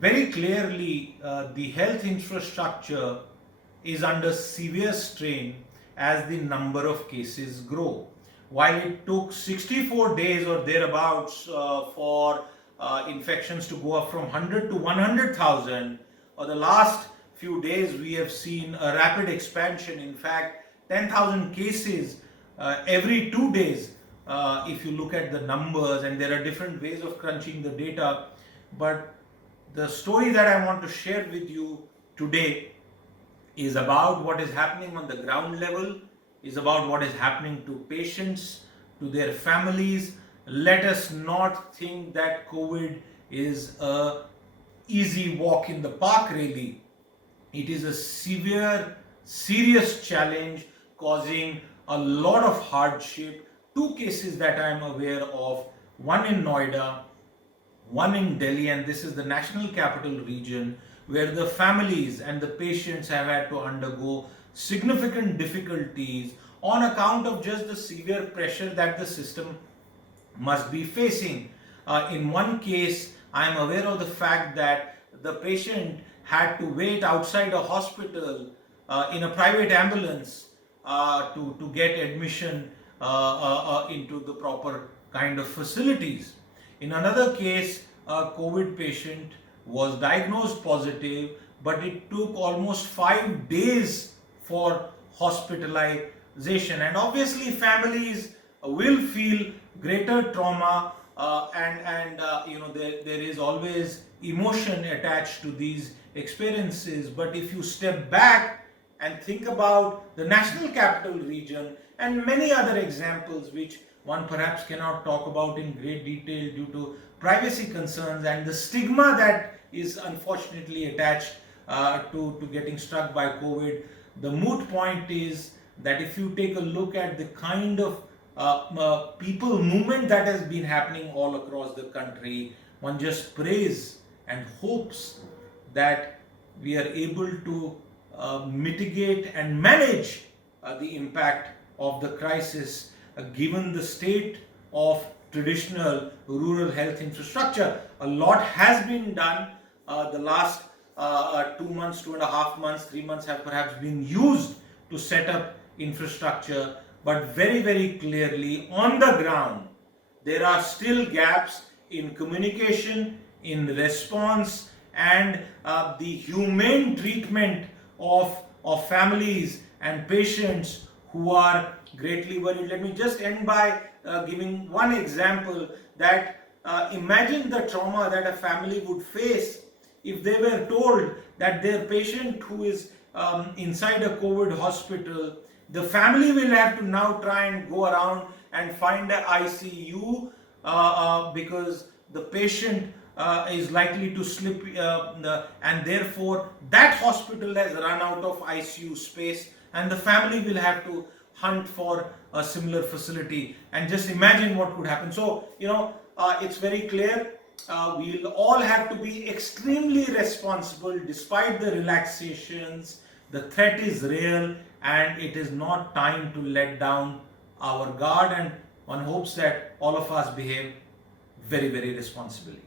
very clearly the health infrastructure is under severe strain as the number of cases grow. While it took 64 days or thereabouts for infections to go up from 100 to 100,000, or the last few days we have seen a rapid expansion. In fact, 10,000 cases every 2 days if you look at the numbers, and there are different ways of crunching the data. But the story that I want to share with you today is about what is happening on the ground level, is about what is happening to patients, to their families. Let us not think that COVID is a easy walk in the park really. It is a severe, serious challenge causing a lot of hardship. Two cases that I am aware of, one in Noida, one in Delhi, and this is the National Capital Region, where the families and the patients have had to undergo significant difficulties on account of just the severe pressure that the system must be facing. In one case, I am aware of the fact that the patient had to wait outside a hospital in a private ambulance to get admission into the proper kind of facilities. In another case, a COVID patient was diagnosed positive, but it took almost 5 days for hospitalization. And obviously families will feel greater trauma and there is always emotion attached to these experiences. But if you step back and think about the National Capital Region and many other examples which one perhaps cannot talk about in great detail due to privacy concerns and the stigma that is unfortunately attached to getting struck by COVID, the moot point is that if you take a look at the kind of people movement that has been happening all across the country, one just prays and hopes that we are able to mitigate and manage the impact of the crisis given the state of traditional rural health infrastructure. A lot has been done. The last 2 months, 2.5 months, 3 months have perhaps been used to set up infrastructure, but very, very clearly on the ground, there are still gaps in communication, in response, and the humane treatment of families and patients who are greatly worried. Let me just end by giving one example that imagine the trauma that a family would face if they were told that their patient who is inside a COVID hospital, the family will have to now try and go around and find an ICU because the patient is likely to slip and therefore that hospital has run out of ICU space and the family will have to hunt for a similar facility. And just imagine what could happen. So, it's very clear. We'll all have to be extremely responsible despite the relaxations. The threat is real and it is not time to let down our guard, and one hopes that all of us behave very, very responsibly.